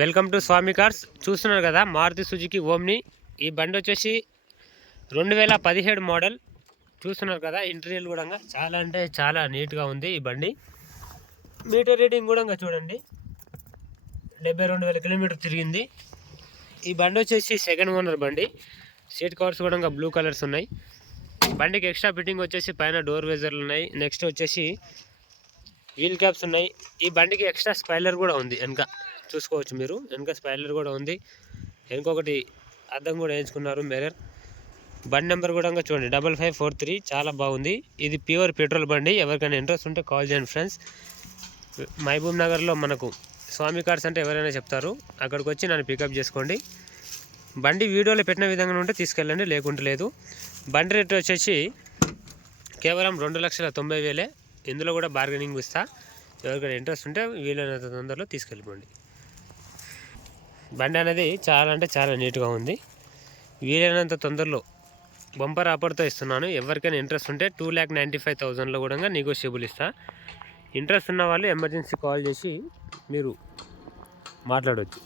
Welcome to Swamy cars. చూస్తున్నారు కదా Maruti Suzuki omni. ఈ బండి వచ్చేసి 2017 మోడల్. చూస్తున్నారు కదా ఇంటీరియర్ కూడా చాలా అంటే చాలా నీట్గా ఉంది. ఈ బండి మీటర్ రీడింగ్ కూడా చూడండి, 72,000 కిలోమీటర్ తిరిగింది. ఈ బండి వచ్చేసి సెకండ్ ఓనర్ బండి. సీట్ కవర్స్ కూడా బ్లూ కలర్స్ ఉన్నాయి. బండికి ఎక్స్ట్రా ఫిట్టింగ్ వచ్చేసి పైన డోర్ వేజర్లు ఉన్నాయి. నెక్స్ట్ వచ్చేసి వీల్ క్యాప్స్ ఉన్నాయి. ఈ బండికి ఎక్స్ట్రా స్పాయిలర్ కూడా ఉంది. వెనక చూసుకోవచ్చు మీరు, వెనక స్పాయిలర్ కూడా ఉంది. ఇంకొకటి అద్దం కూడా వేయించుకున్నారు, మిర్రర్. బండి నెంబర్ కూడా చూడండి 5543. చాలా బాగుంది. ఇది ప్యూర్ పెట్రోల్ బండి. ఎవరికైనా ఇంట్రెస్ట్ ఉంటే కాల్ చేయండి ఫ్రెండ్స్. మహబూబ్ నగర్లో మనకు స్వామి కార్స్ అంటే ఎవరైనా చెప్తారు. అక్కడికి వచ్చి నన్ను పికప్ చేసుకోండి. బండి వీడియోలో పెట్టిన విధంగా ఉంటే తీసుకెళ్ళండి, లేకుంటే లేదు. బండి రేట్ వచ్చేసి కేవలం 2,90,000. ఇందులో కూడా బార్గెనింగ్ ఇస్తా. ఎవరికైనా ఇంట్రెస్ట్ ఉంటే వీలైనంత తొందరలో తీసుకెళ్ళిపోండి. బండి అనేది చాలా అంటే చాలా నీట్గా ఉంది. వీలైనంత తొందరలో బంపర్ ఆఫర్తో ఇస్తున్నాను. ఎవరికైనా ఇంట్రెస్ట్ ఉంటే 2,95,000లో కూడా నెగోషియబుల్ ఇస్తా. ఇంట్రెస్ట్ ఉన్న వాళ్ళు ఎమర్జెన్సీ కాల్ చేసి మీరు మాట్లాడవచ్చు.